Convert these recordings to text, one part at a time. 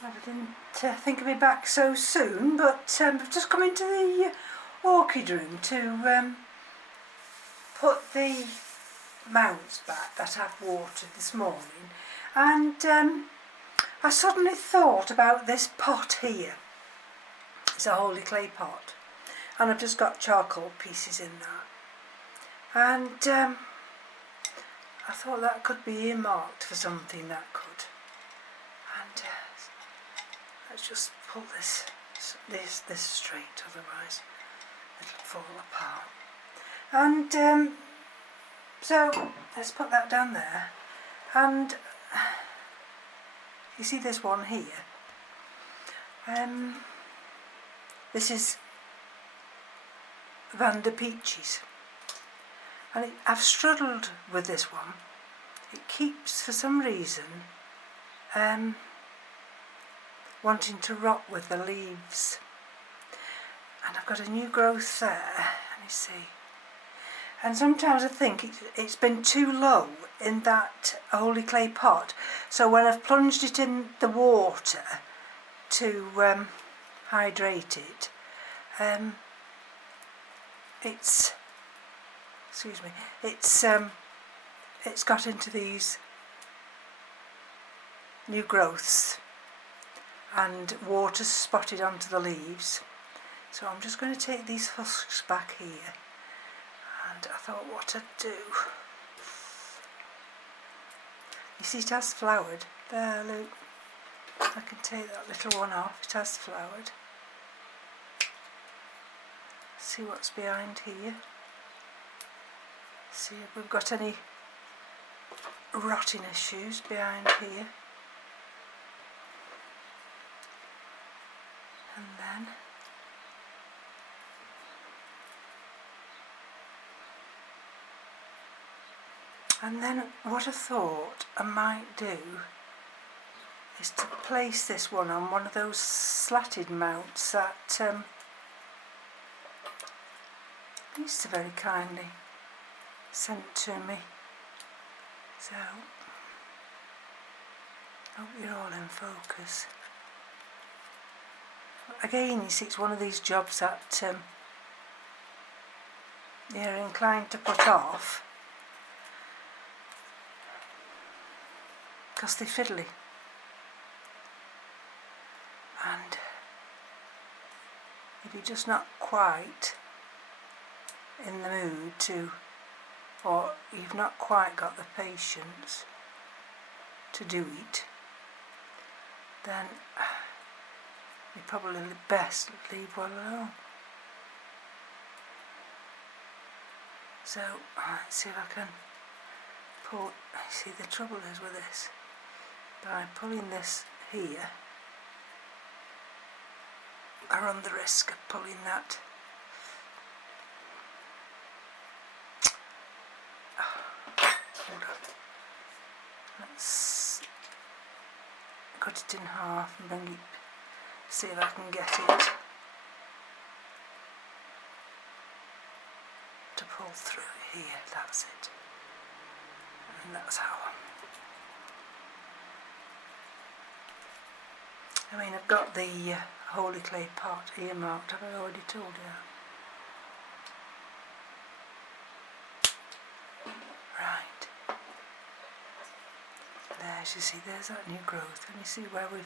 I didn't think I'd be back so soon, but I've just come into the orchid room to put the mounts back that I've watered this morning, and I suddenly thought about this pot here. It's a holy clay pot, and I've just got charcoal pieces in that, and I thought that could be earmarked for something that could. And let's just pull this straight, otherwise it'll fall apart. And so let's put that down there. And you see this one here. This is Vanda Peaches, and I've struggled with this one. It keeps, for some reason, wanting to rot with the leaves, and I've got a new growth there. Let me see. And sometimes I think it's been too low in that holy clay pot, so when I've plunged it in the water to hydrate it, it's got into these new growths and water spotted onto the leaves. So I'm just going to take these husks back here, and I thought what I'd do. You see, it has flowered. There, look. I can take that little one off. It has flowered. See what's behind here. See if we've got any rotting issues behind here. And then what I thought I might do is to place this one on one of those slatted mounts that Lisa very kindly sent to me. So, hope you're all in focus. Again, you see, it's one of these jobs that you're inclined to put off because they're fiddly, and if you're just not quite in the mood to, or you've not quite got the patience to do it, then you probably best leave one alone. So let's see if I can pull. See, the trouble is with this, by pulling this here, I run the risk of pulling that. Hold on. Let's cut it in half and bring it. See if I can get it to pull through here. That's it. And that's how. I mean, I've got the holy clay pot earmarked. Have I already told you that? Right. There, as you see, there's that new growth. And you see where we've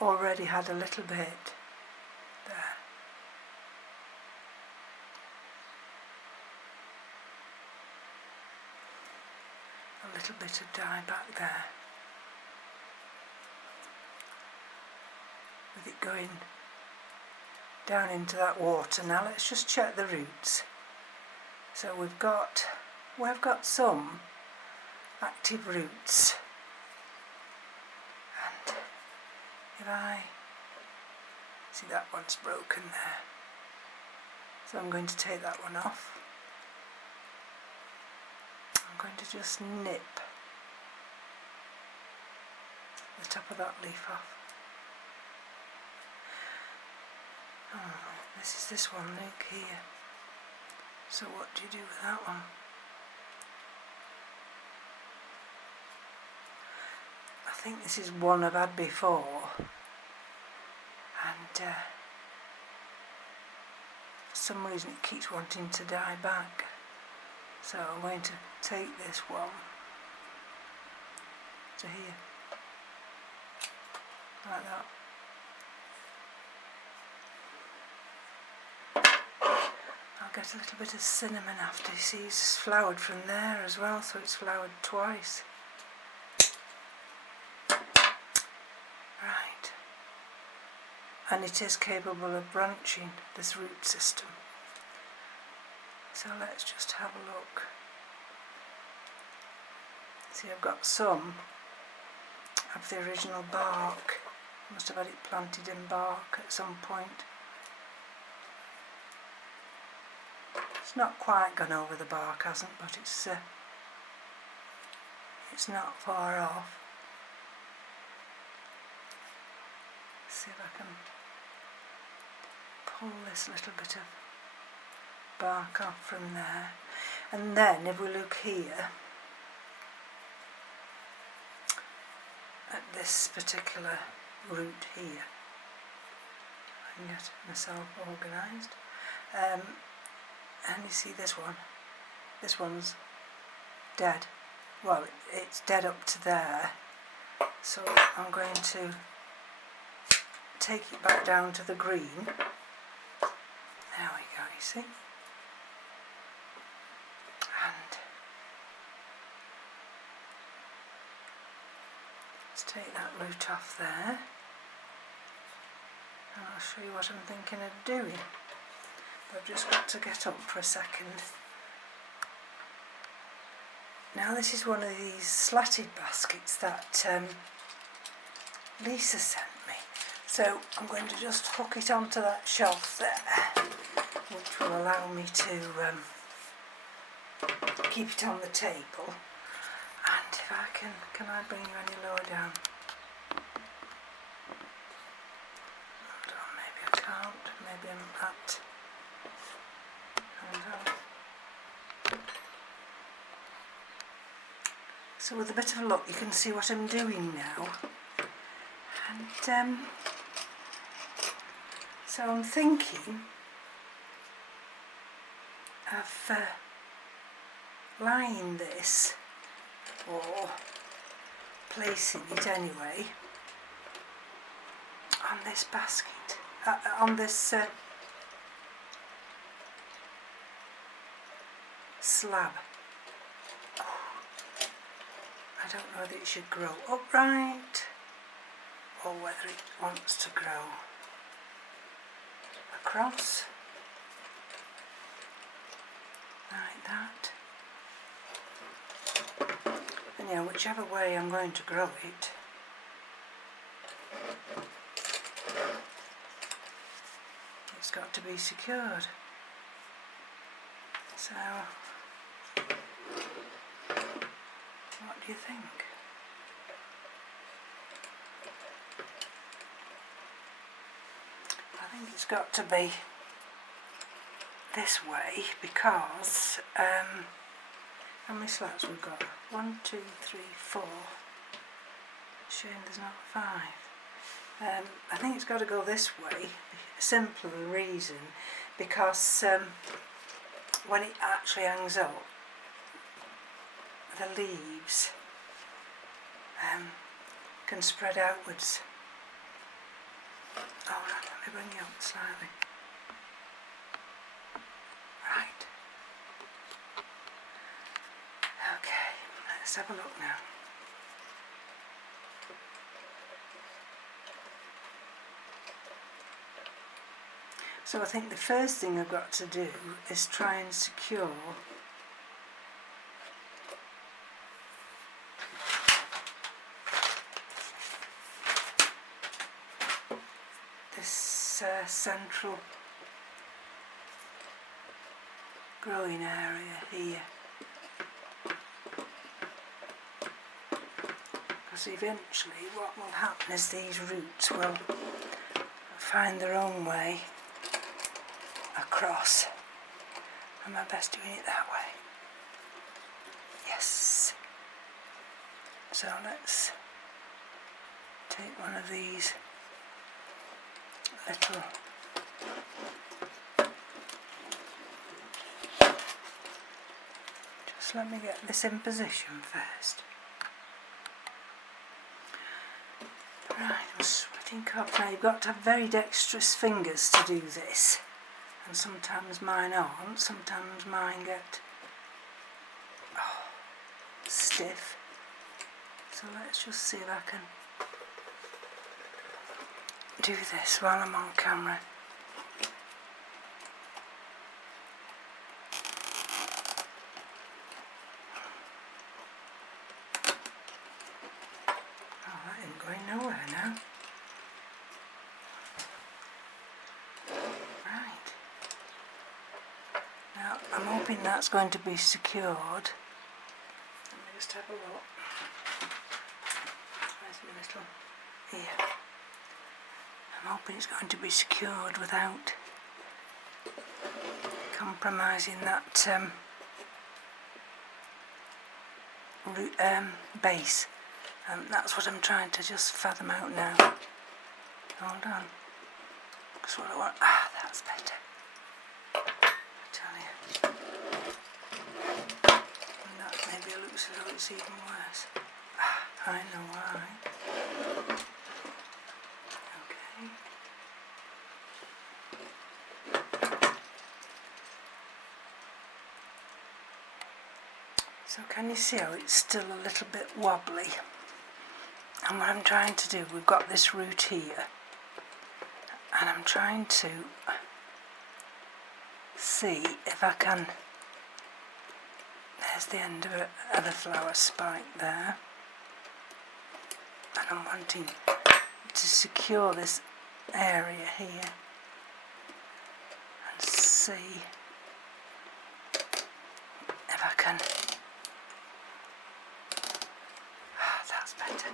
already had a little bit there. A little bit of dye back there, with it going down into that water. Now let's just check the roots. So we've got some active roots. If I see, that one's broken there, so I'm going to take that one off. I'm going to just nip the top of that leaf off. Oh, this is this one, look here. So what do you do with that one? I think this is one I've had before, for some reason it keeps wanting to die back. So I'm going to take this one to here, like that. I'll get a little bit of cinnamon after. You see, it's flowered from there as well, so it's flowered twice. Right. And it is capable of branching, this root system. So let's just have a look. See, I've got some of the original bark. Must have had it planted in bark at some point. It's not quite gone over the bark, hasn't, but it's not far off. See if I can pull this little bit of bark off from there. And then if we look here at this particular root here, I can get myself organised. And you see this one's dead. Well, it's dead up to there, so I'm going to take it back down to the green. There we go, you see. And let's take that root off there, and I'll show you what I'm thinking of doing. I've just got to get up for a second. Now this is one of these slatted baskets that Lisa sent me. So I'm going to just hook it onto that shelf there, which will allow me to keep it on the table. And if I can I bring you any lower down? Hold on, maybe I can't. Maybe I'm at... So with a bit of luck you can see what I'm doing now, and so I'm thinking of lying this, or placing it anyway, on this basket, on this slab. I don't know whether it should grow upright or whether it wants to grow across like that. And yeah, whichever way I'm going to grow it, it's got to be secured. So what do you think? I think it's got to be this way because how many slats we've got? 1, 2, 3, 4. Shame there's not 5. I think it's got to go this way. Simple reason, because when it actually hangs up, the leaves can spread outwards. Oh, let me bring you up slightly. Right. Okay, let's have a look now. So I think the first thing I've got to do is try and secure this central growing area here, because eventually what will happen is these roots will find their own way across. Am I best doing it that way? Yes. So let's take one of these little just let me get this in position first. Right, I'm sweating cops. Now you've got to have very dexterous fingers to do this, and sometimes mine aren't, sometimes mine get stiff. So let's just see if I can do this while I'm on camera. Oh, that ain't going nowhere now. Right. Now I'm hoping that's going to be secured. Let me just have a look. Where's my little... Here. I'm hoping it's going to be secured without compromising that base. That's what I'm trying to just fathom out now. Hold on. That's what I want. Ah, that's better. I tell you. And that maybe looks as though it's even worse. Ah, I know why. So can you see how it's still a little bit wobbly? And what I'm trying to do, we've got this root here, and I'm trying to see if I can, there's the end of a flower spike there, and I'm wanting to secure this area here and see if I can. That's better.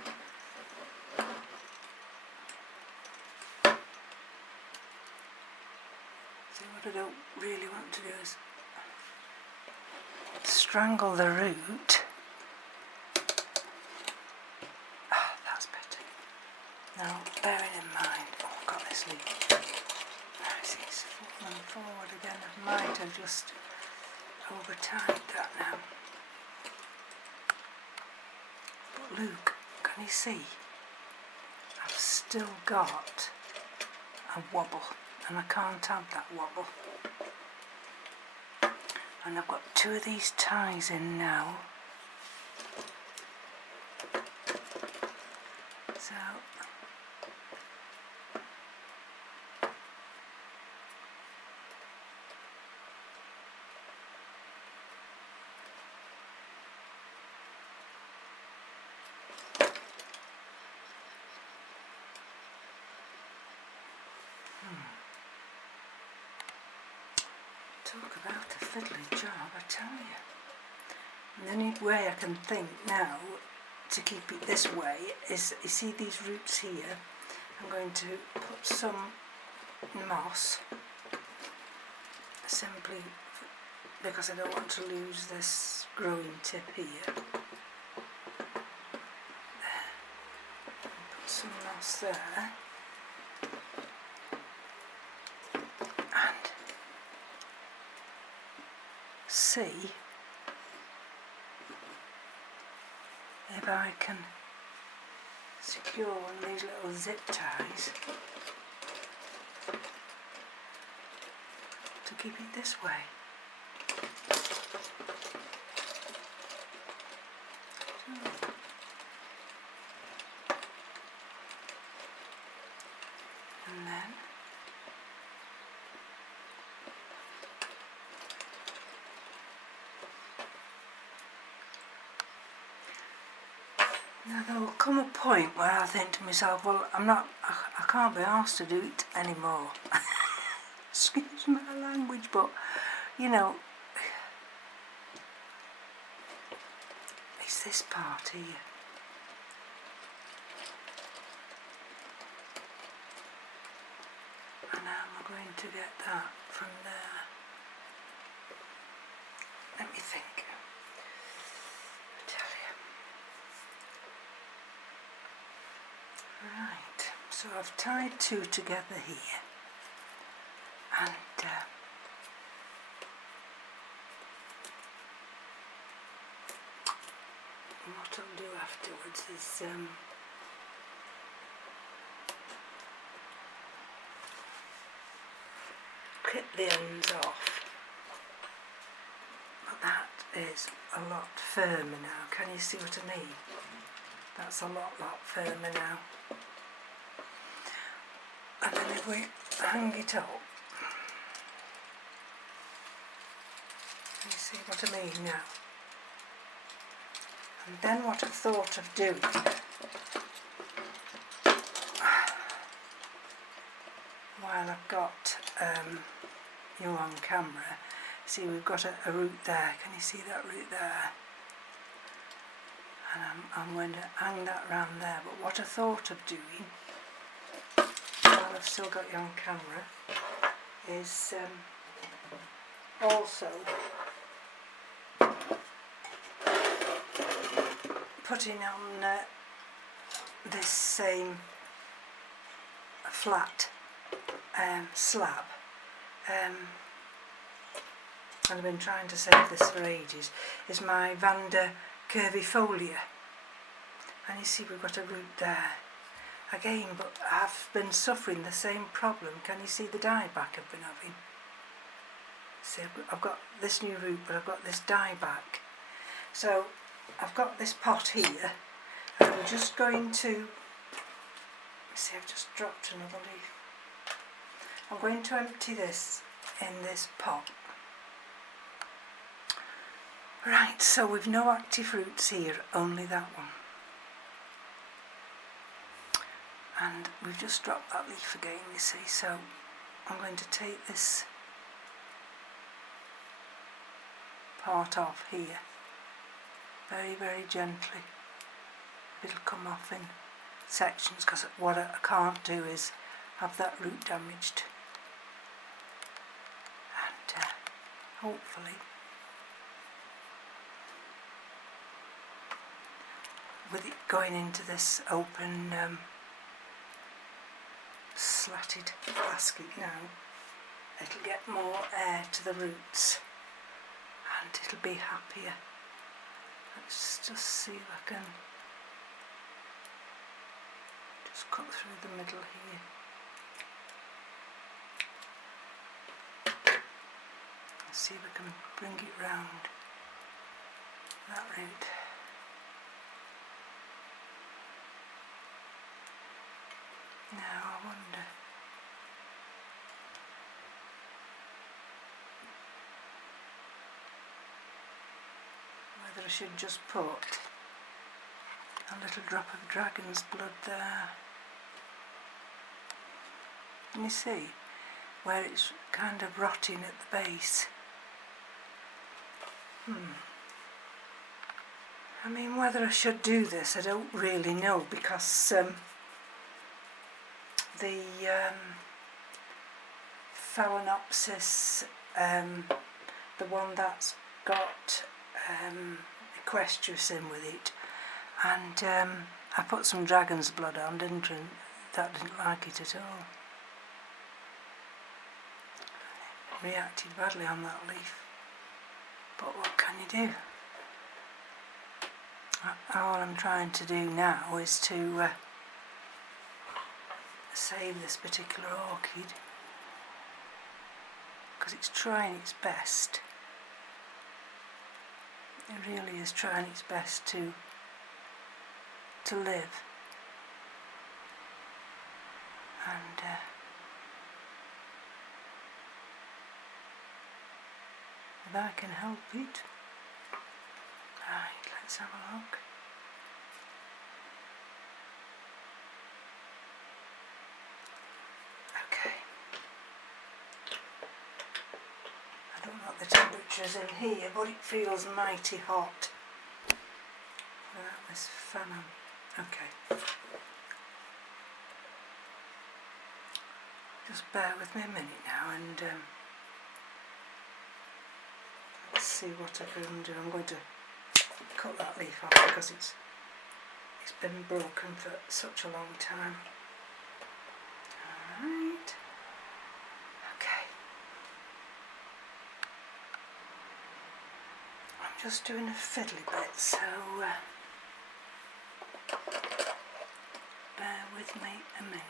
See, what I don't really want to do is strangle the root. Ah, that's better. Now, bearing in mind, oh, I've got this leaf. See, it's falling forward again. I might have just over-tied that now. But look, can you see? I've still got a wobble, and I can't have that wobble. And I've got 2 of these ties in now. So talk about a fiddly job, I tell you. And the only way I can think now to keep it this way is, you see these roots here, I'm going to put some moss, simply because I don't want to lose this growing tip here. There. Put some moss there. See if I can secure one of these little zip ties to keep it this way. And then now there will come a point where I think to myself, well, I can't be asked to do it anymore. Excuse my language, but you know, it's this part here. And how am I going to get that from there? Let me think. Right, So I've tied two together here, and what I'll do afterwards is clip the ends off, but that is a lot firmer now. Can you see what I mean? That's a lot firmer now. And then if we hang it up, can you see what I mean now? And then what I've thought of doing, while I've got you on camera, see we've got a root there. Can you see that root there? And I'm going to hang that round there. But what I thought of doing, while I've still got you on camera, is also putting on this same flat slab, and I've been trying to save this for ages, is my Vanda curvifolia, and you see we've got a root there again, but I've been suffering the same problem. Can you see the dieback I've been having? See, I've got this new root, but I've got this dieback. So I've got this pot here, and I'm just going to, see, I've just dropped another leaf. I'm going to empty this in this pot. Right, so we've no active roots here, only that one. And we've just dropped that leaf again, you see, so I'm going to take this part off here, very, very gently. It'll come off in sections, because what I can't do is have that root damaged. And hopefully, with it going into this open slatted basket now, it'll get more air to the roots and it'll be happier. Let's just see if I can just cut through the middle here. Let's see if I can bring it round that root. Now I wonder, whether I should just put a little drop of dragon's blood there. Can you see where it's kind of rotting at the base? I mean, whether I should do this, I don't really know, because the Phalaenopsis, the one that's got equestrius in with it, and I put some dragon's blood on, didn't I? That didn't like it at all. Reacted badly on that leaf, but what can you do? All I'm trying to do now is to save this particular orchid, because it's trying its best. It really is trying its best to live, and if I can help it. Right, let's have a look. Okay. I don't know what the temperature's in here, but it feels mighty hot. Without this fan on. Okay. Just bear with me a minute now, and let's see what I can do. I'm going to cut that leaf off because it's been broken for such a long time. just doing a fiddly bit, so bear with me a minute.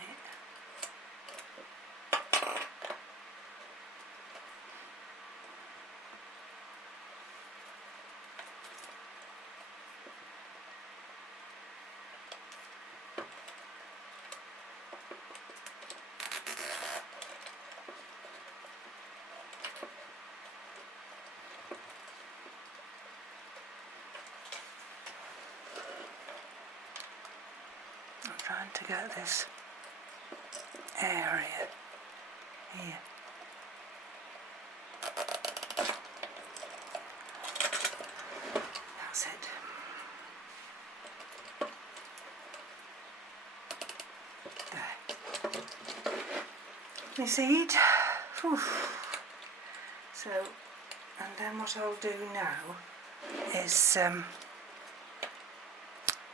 I'm trying to get this area here. That's it. There. My seed. Whew. So, and then what I'll do now is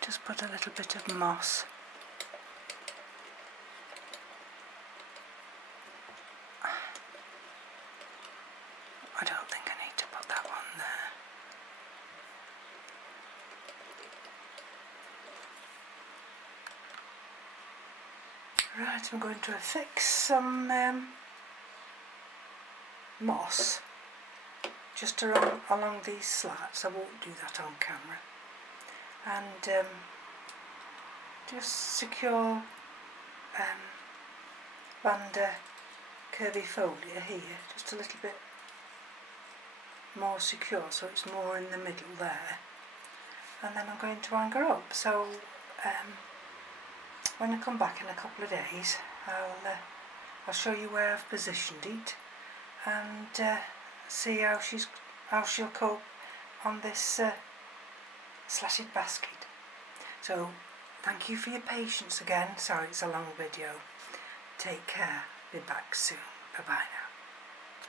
just put a little bit of moss . I don't think I need to put that one there. Right, I'm going to affix some moss just along these slats. I won't do that on camera. And just secure Vanda curvifolia here, just a little bit more secure, so it's more in the middle there. And then I'm going to hang her up. So when I come back in a couple of days, I'll show you where I've positioned it and see how she'll cope on this slatted basket. So thank you for your patience again. Sorry it's a long video. Take care. Be back soon. Bye bye now.